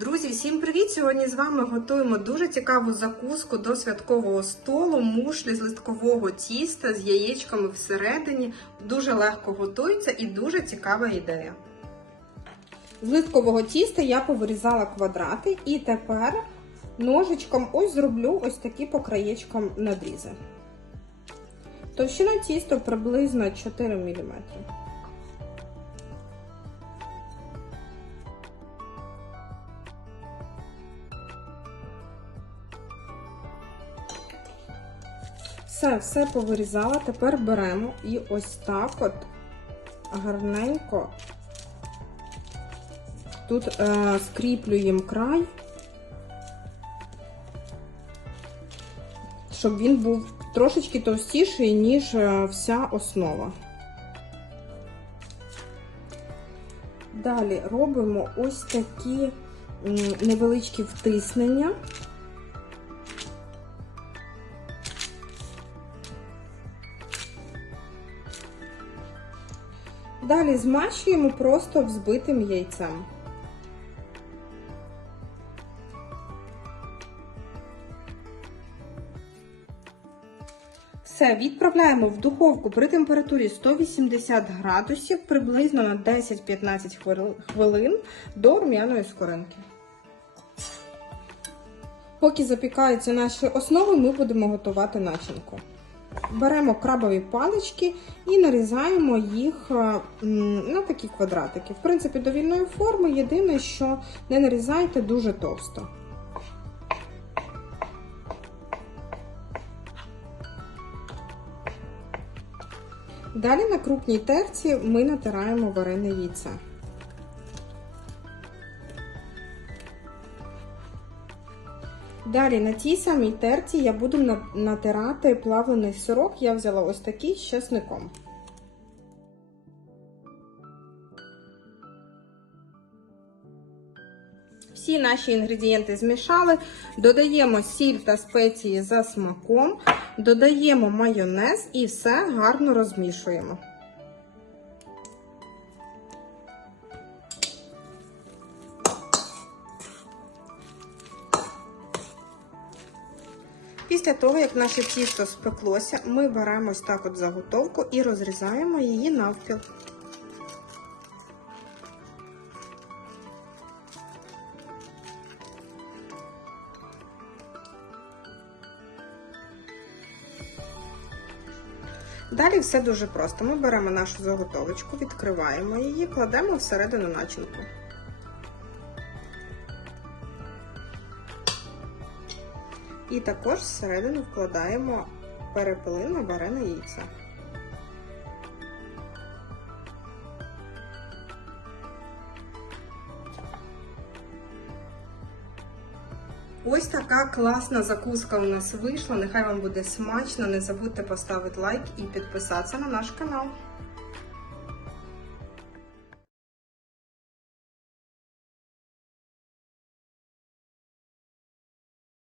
Друзі, всім привіт! Сьогодні з вами готуємо дуже цікаву закуску до святкового столу, мушлі з листкового тіста з яєчками всередині. Дуже легко готується і дуже цікава ідея. З листкового тіста я повирізала квадрати і тепер ножичком ось зроблю ось такі по краєчкам надрізи. Товщина тіста приблизно 4 мм. Все, все повирізала. Тепер беремо і ось так от гарненько тут е, скріплюємо край, щоб він був трошечки товстіший, ніж е, вся основа. Далі робимо ось такі невеличкі втиснення. Далі змащуємо просто взбитим яйцем. Все, відправляємо в духовку при температурі 180 градусів приблизно на 10-15 хвилин до рум'яної скоринки. Поки запікаються наші основи, ми будемо готувати начинку. Беремо крабові палички і нарізаємо їх на такі квадратики. В принципі, довільної форми, єдине, що не нарізайте дуже товсто. Далі на крупній терці ми натираємо варене яйце. Далі на тій самій терці я буду натирати плавлений сирок. Я взяла ось такий з чесником. Всі наші інгредієнти змішали, додаємо сіль та спеції за смаком, додаємо майонез і все гарно розмішуємо. Після того, як наше тісто спеклося, ми беремо ось так от заготовку і розрізаємо її навпіл. Далі все дуже просто. Ми беремо нашу заготовочку, відкриваємо її, кладемо всередину начинку. І також всередину вкладаємо перепелине варене яйце. Ось така класна закуска у нас вийшла. Нехай вам буде смачно. Не забудьте поставити лайк і підписатися на наш канал.